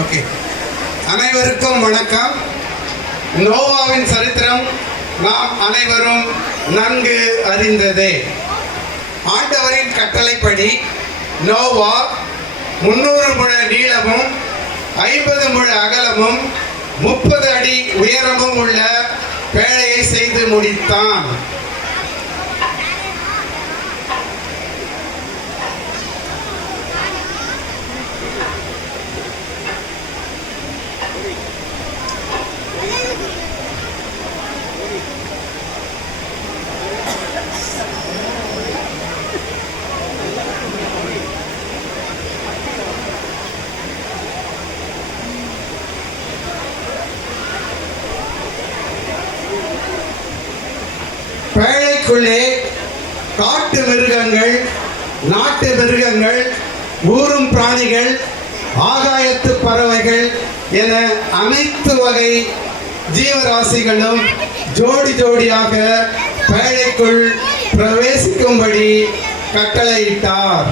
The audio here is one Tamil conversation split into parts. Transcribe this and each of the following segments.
ஓகே, அனைவருக்கும் வணக்கம். நோவாவின் சரித்திரம் நாம் அனைவரும் நன்கு அறிந்ததே. ஆண்டவரின் கட்டளைப்படி நோவா 300 முழ நீளமும் 50 முழ அகலமும் 30 அடி உயரமும் உள்ள பேழையை செய்து முடித்தான். பேழைக்குள்ளே காட்டு மிருகங்கள், நாட்டு மிருகங்கள், ஊரும் பிராணிகள், ஆகாயத்து பறவைகள் என அனைத்து வகை ஜீவராசிகளும் ஜோடி ஜோடியாக பேழைக்குள் பிரவேசிக்கும்படி கட்டளையிட்டார்.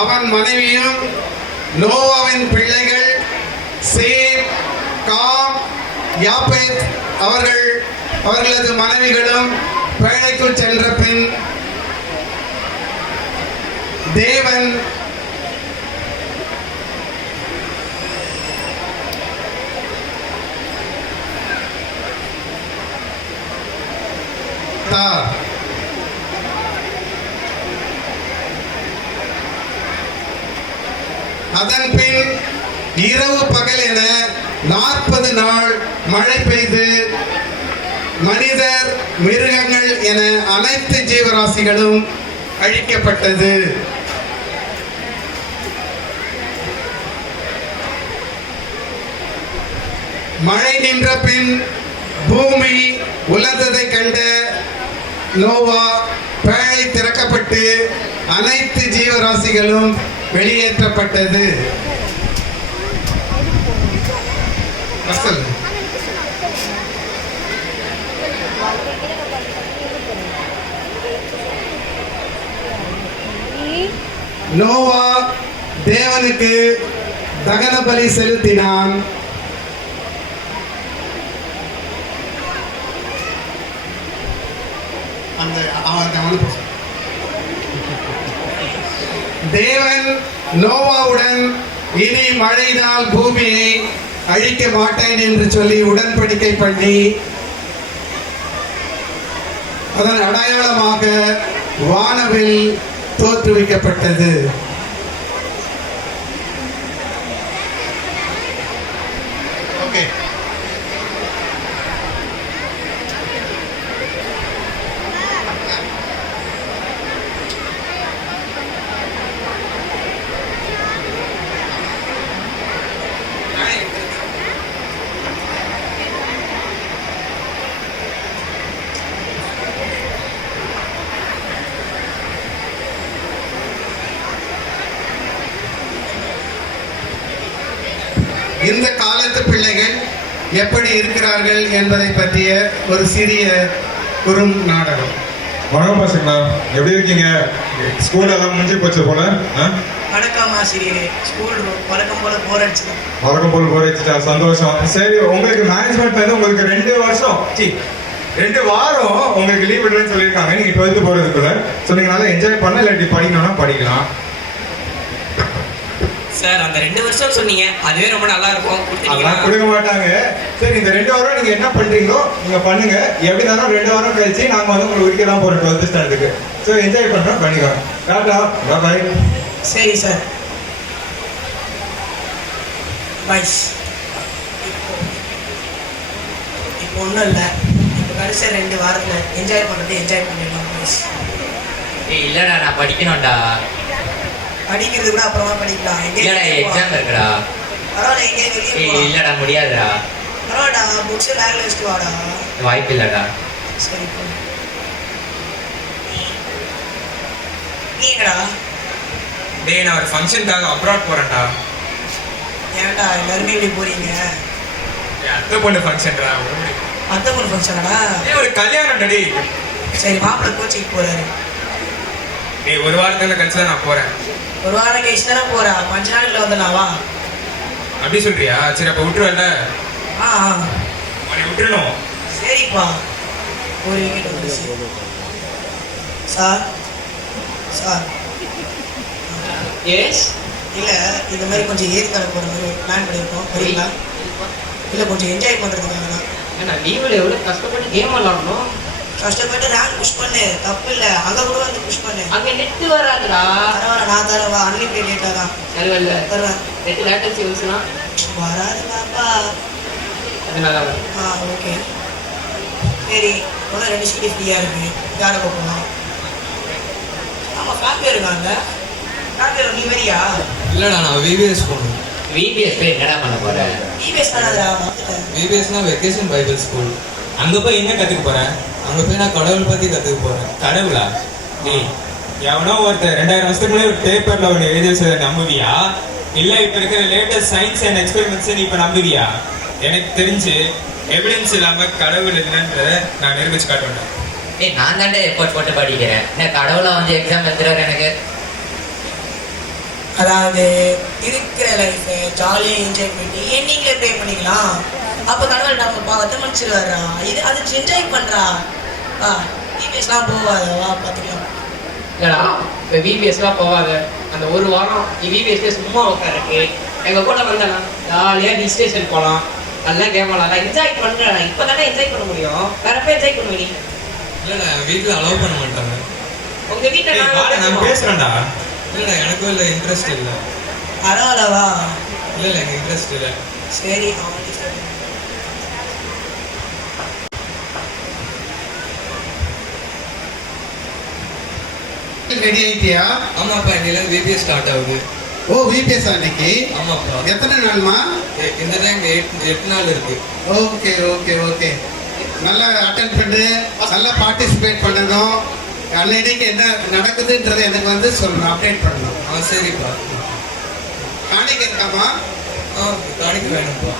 அவன் மனைவியும் நோவாவின் பிள்ளைகள் சேம், காம், யாப்பேத் அவர்களது மனைவிகளும் பேழைக்குள் சென்ற பின் தேவன் அதன் பின் இரவு பகல் என 40 நாள் மழை பெய்து மனிதர், மிருகங்கள் என அனைத்து ஜீவராசிகளும் அழிக்கப்பட்டது. மழை நின்ற பின் பூமி உலர்ந்ததை கண்ட நோவா பேழை திறக்கப்பட்டு அனைத்து ஜீவராசிகளும் வெளியேற்றப்பட்டது. நோவா தேவனுக்கு தகன பலி செலுத்தினான். தேவன் நோவாவுடன் இனி மழையினால் பூமியை அழிக்க மாட்டேன் என்று சொல்லி உடன்படிக்கை பண்ணி அதன் அடையாளமாக வானவில் தோற்றுவிக்கப்பட்டது. இந்த காலத்து பிள்ளைகள் எப்படி இருக்கிறார்கள் என்பதை பற்றிய ஒரு சிறிய குறும் நாடகம். வணக்கம் பசங்களா, எப்படி இருக்கீங்க? ஸ்கூல் எல்லாம் முடிஞ்சு போச்சு போல. வணக்கம் ஆசிரியரே, ஸ்கூல் வழக்கம் போல போர் அடிச்சுட்டா? சந்தோஷம். சரி, உங்களுக்கு மேனேஜ்மெண்ட்ல இருந்து உங்களுக்கு 2 வாரம் உங்களுக்கு லீவ் விடுறேன்னு சொல்லியிருக்காங்க. நீங்க 12th போறதுக்குள்ள சொன்னீங்கனால என்ஜாய் பண்ண, இல்லாட்டி படிக்கணும்னா படிக்கலாம். சார், அந்த 2 வருஷம் சொன்னீங்க, அதுவே ரொம்ப நல்லா இருக்கும். அதெல்லாம் கொடுக்க மாட்டாங்க. சரி, இந்த 2 வாரம் நீங்க என்ன பண்றீங்களோ நீங்க பண்ணுங்க. எப்படி இருந்தாலும் 2 வாரம் கழிச்சு நாங்க வந்து உங்களுக்கு விற்க தான் போறோம் 12th ஸ்டாண்டர்டுக்கு. ஸோ என்ஜாய் பண்றோம், பண்ணிக்கலாம். டாடா, பாய். சரி சார், பாய். இப்போ ஒன்றும் இல்லை, இப்போ கடைசி 2 வாரத்தில் என்ஜாய் பண்ணிடலாம் பாய்ஸ். இல்லடா, நான் படிக்கணும்டா. படிக்கிறது கூட அப்புறமா படிக்கலாம். எக்ஸாம் இருக்குடா. பரவாயில்ல, எங்கேயும் வெளியே இல்லடா, முடியாதுடா. பரவாயில்லடா, புக்ஸ் பேக்ல வச்சுட்டு வாடா. வாய்ப்பு இல்லடா. சரி போ. நீ எங்கடா? டேய் நான் ஒரு ஃபங்க்ஷனுக்காக அப்ராட் போறேன்டா. ஏன்டா எல்லாருமே இப்படி போறீங்க? என் அத்தை பொண்ணு ஃபங்க்ஷன்டா. அத்தை பொண்ணு ஃபங்க்ஷனாடா? டேய் ஒரு கல்யாணம்டா டேய். சரி, மாப்பிள்ளை கோச்சிக்கு போறாரு. டேய் ஒரு வாரத்துல கழிச்சு தான் நான் போறேன். ஒரு வாரம் கழிச்சு தானே போறா, 5 நாளில் வந்துடலாவா? அப்படி சொல்றியா? சரி அப்ப விட்டுருவல்ல? ஆ அவனை விட்டுறணும். சரிப்பா. ஒரு விக்கெட் வந்துருச்சு. சார் சார் எஸ் இல்லை, இந்த மாதிரி கொஞ்சம் ஏற்காடு போகிற மாதிரி பிளான் பண்ணியிருக்கோம். வரீங்களா? இல்லை, கொஞ்சம் என்ஜாய் பண்ணுறதுக்காக தான். ஏன்னா லீவில் எவ்வளோ கஷ்டப்பட்டு கேம் விளாடணும். கஷ்டப்பட்டு ரேங்க் புஷ் பண்ணு, தப்பு இல்லை. அங்கே கூட வந்து புஷ் பண்ணு. அங்கே நெட்டு வராதுடா. பரவாயில்ல, நான் தரவா. அன்லிமிட்டட் டேட்டா தான் தருவல்ல. தருவேன். நெட்டு லேட்டன்சி வந்துச்சுன்னா வராதுதாப்பா. அதனால ஓகே. சரி, முதல்ல 2 சீட்டு ஃப்ரீயாக இருக்குது. யாரை போகலாம்? ஆமாம், ஃபேமிலி இருக்காங்க. ஃபேமிலி நீ வரியா? இல்லைடா நான் விபிஎஸ் போகணும். விபிஎஸ் போய் என்னடா பண்ண போற? டிவிஎஸ் தானே பார்த்துட்டேன். விபிஎஸ்னா வெக்கேஷன் பைபிள் ஸ்கூல். அங்க போய் என்ன கத்துக்க போறேன்? அங்கே போய் நான் கடவுள் பற்றி கற்றுக்க போகிறேன். கடவுளா? டேய் எவனோ ஒருத்தர் 2000 வருஷத்துக்கு முன்னாடி ஒரு பேப்பர்ல ஒன்று எழுதி வச்சதை நம்புவியா? இல்ல இப்ப இருக்கிற லேட்டஸ்ட் சயின்ஸ் அண்ட் எக்ஸ்பெரிமெண்ட்ஸ் நீ இப்ப நம்புவியா? எனக்கு தெரிஞ்சு எவிடன்ஸ் இல்லாம கடவுள் இல்லைன்றத நான் நிரூபிச்சு காட்டுவேன். ஏய் நான் தாண்டா எஃபோர்ட் போட்டு படிக்கிறேன். என்ன கடவுளா வந்து எக்ஸாம் எழுதுறாரு எனக்கு? அதாவது இருக்கிற லைஃபை ஜாலியாக என்ஜாய் பண்ணி எண்டிங்கில் ப்ளே பண்ணிக்கலாம். அப்போ கடவுள் நம்ம பார்த்து முடிச்சிருவாரா? அது என்ஜாய் பண்ணுறா. டிவிஎஸ்லாம் போவாதவா, பார்த்துக்கலாம். இல்லடா இப்போ விபிஎஸ்லாம் போகாத. அந்த ஒரு வாரம் நீ விபிஎஸ்ல சும்மா உட்காருக்கு எங்கள் கூட வந்தேன்னா ஜாலியாக ஹில் ஸ்டேஷன் போகலாம், நல்லா கேம் விளாடலாம், என்ஜாய் பண்ணுறேன். இப்போ தானே என்ஜாய் பண்ண முடியும், வேற போய் என்ஜாய் பண்ணுவீங்க. இல்லைடா என் வீட்டில் அலோவ் பண்ண மாட்டாங்க. உங்கள் வீட்டில் நான் பேசுறேன்டா. இல்லைடா எனக்கும் இல்லை, இன்ட்ரெஸ்ட் இல்லை. பரவாயில்லவா? இல்லை எனக்கு இன்ட்ரெஸ்ட் இல்லை. சரி, ரெடி ஆயிட்டியா? ஆமாப்பா, இன்னிலேருந்து விபிஎஸ் ஸ்டார்ட் ஆகுது. ஓ, விபிஎஸ் அன்னைக்கு? ஆமாப்பா. எத்தனை நாள்மா? இந்த டைம் 8 நாள் இருக்கு. Okay okay okay. நல்லா அட்டென்ட் பண்ணு, நல்லா பார்ட்டிசிபேட் பண்ணணும். அன்னைக்கு என்ன நடக்குதுன்றதை எனக்கு வந்து சொல்லணும், அப்டேட் பண்ணணும். சரிப்பா. காணிக்க இருக்காமா? காணிக்க வேணும்ப்பா.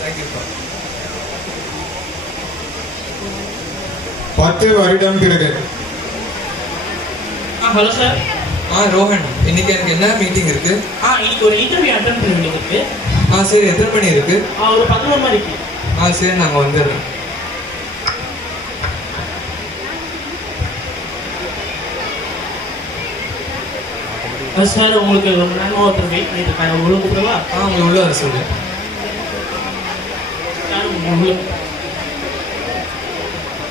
தேங்க்யூப்பா. 10 வருடம் பிறகு. Hello sir. ரோஹன், இன்னைக்கு எனக்கு என்ன மீட்டிங் இருக்கு? இன்னைக்கு ஒரு இன்டர்வியூ அட்டன் பண்ண வேண்டியது இருக்கு. சரி, எத்தனை மணி இருக்கு? ஒரு 11 மணிக்கு. சரி, நாங்கள் வந்துடுறோம். சார் உங்களுக்கு ரொம்ப நேரமாக ஒருத்தர் வெயிட் பண்ணிட்டு இருக்காங்க, உள்ள கூப்பிடவா? உங்களை உள்ள வர சொல்லு. சார் உள்ள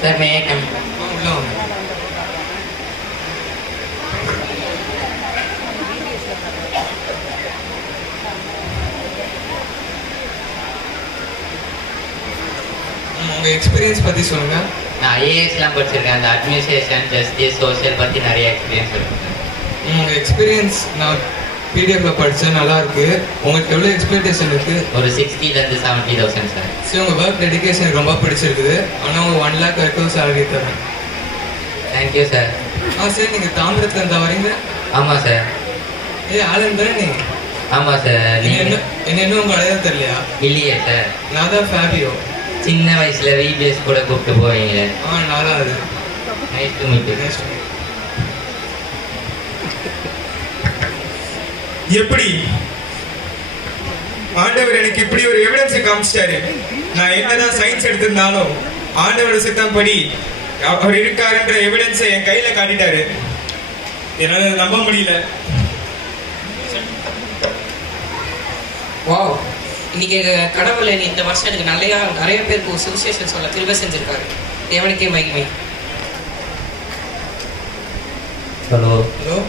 சார் மேக்கம் உள்ள வாங்க. உங்க எக்ஸ்பீரியன்ஸ் பத்தி சொல்லுங்க. நான் ஐஏஎஸ்லாம் படிச்சிருக்கேன். அந்த அட்மினிஸ்ட்ரேஷன், ஜஸ்டிஸ், சோஷியல் பற்றி நிறைய எக்ஸ்பீரியன்ஸ் இருக்கு. உங்க எக்ஸ்பீரியன்ஸ் நான் பிடிஎஃப்ல படித்தேன், நல்லா இருக்கு. உங்களுக்கு எவ்வளோ எக்ஸ்பெக்டேஷன் இருக்கு? ஒரு 60,000 to 70,000 சார். சரி, உங்கள் ஒர்க் டெடிகேஷன் எனக்கு ரொம்ப பிடிச்சிருக்குது. ஆனால் உங்கள் 1 lakh வரைக்கும் சேலரி தரேன். Thank you sir. சரி, நீங்கள் தாமிரத்தில் இருந்தா வரீங்க? ஆமாம் சார். ஆலன் தானே நீ? ஆமாம் சார். என்ன இன்னும் உங்கள் அடையாளம் தெரியலையா? இல்லையே சார். நான் தான் ஃபேபியோ. சின்ன வயசுல விபிஎஸ் கூட கூப்பிட்டு போவீங்க. நான் தான் அது. Nice to meet you. எப்படி ஆண்டவர் எனக்கு இப்படி ஒரு எவிடன்ஸை காமிச்சிட்டாரு. நான் என்னதான் சயின்ஸ் எடுத்திருந்தாலும் ஆண்டவரோட சித்தம்படி அவர் இருக்காருன்ற எவிடன்ஸை என் கையில காட்டிட்டாரு. என்னால நம்ப முடியல. வாவ், இன்னைக்கு கடவுள் இந்த வருஷம் எனக்கு நிறைய பேருக்கு ஒரு சுவிசேஷன் சொல்ல கிருபை செஞ்சிருக்காரு. தேவனுக்கே மகிமை. Hello hello.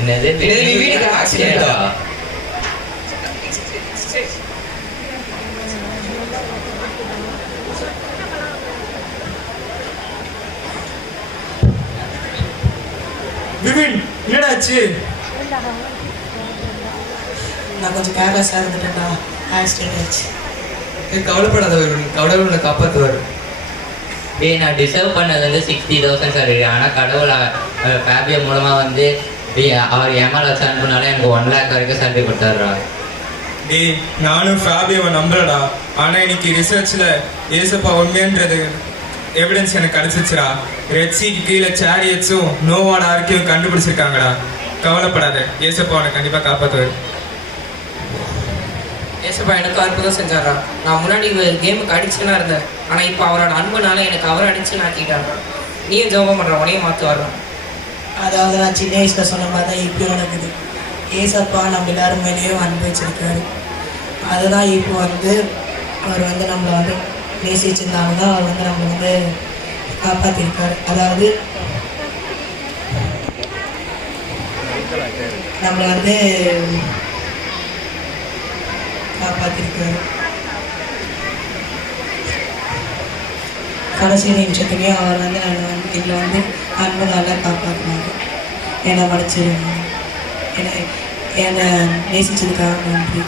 என்னது வீட்டுக்கு ஆக்சிடென்ட்டா? விபின், என்னடா ஆச்சு? நான் கொஞ்சம் கேர்லெஸ்ஸாக இருந்துட்டேன்டா, ஆக்சிடென்ட் ஆச்சு. கவலைப்படாதவர், கடவுள் உன்னை காப்பாற்றுவார். டேய் நான் டிசர்வ் பண்ணது வந்து 60,000 salary. ஆனால் கடவுள் ஃபேபியோ மூலமாக வந்து அவர் ஏமால் வச்சு அனுப்புனால எனக்கு 1 lakh வரைக்கும் salary கொடுத்தாருடா. டேய் நானும் ஃபேபியோவை நம்பலடா. ஆனால் இன்னைக்கு ரிசர்ச்சில் ஏசப்பா உண்மைன்றது எவிடன்ஸ் எனக்கு கிடைச்சிச்சுடா. ரெட்சிக்கு கீழே சேரியட்ஸும் நோவாட ஆர்க்கையும் கண்டுபிடிச்சிருக்காங்கடா. கவலைப்படாத, ஏசப்பா அவனை கண்டிப்பாக காப்பாற்றுவார். ஏசப்பா எனக்கு அற்புதம் செஞ்சாரா. நான் முன்னாடி கேமுக்கு அடிச்சுன்னா இருந்தேன், ஆனால் இப்போ அவரோட அன்புனால எனக்கு அவர் அடிச்சுன்னு ஆக்கிட்டாரா. நீயும் ஜோபம் பண்ணுற உனையும் மாற்றுவாரா. அதாவது நான் சின்ன வயசுல சொன்ன மாதிரி தான் இப்பயும் நடக்குது. ஏசப்பா நம்ம எல்லாரும் மேலேயும் அன்பு வச்சிருக்காரு. அதுதான் இப்போ வந்து அவர் வந்து நம்மளை வந்து நேசிச்சிருந்தாங்க தான் அவர் வந்து நம்மளை வந்து காப்பாற்றிருக்காரு. அதாவது நம்மளை வந்து காப்பாற்றிருக்காரு. கடைசி நிமிஷத்துலேயும் அவர் வந்து எங்களை வந்து அன்பு நல்லா காப்பாற்றினாங்க. என்னை மன்னிச்சிருங்க, என்னை நேசிச்சதுக்காக நன்றி.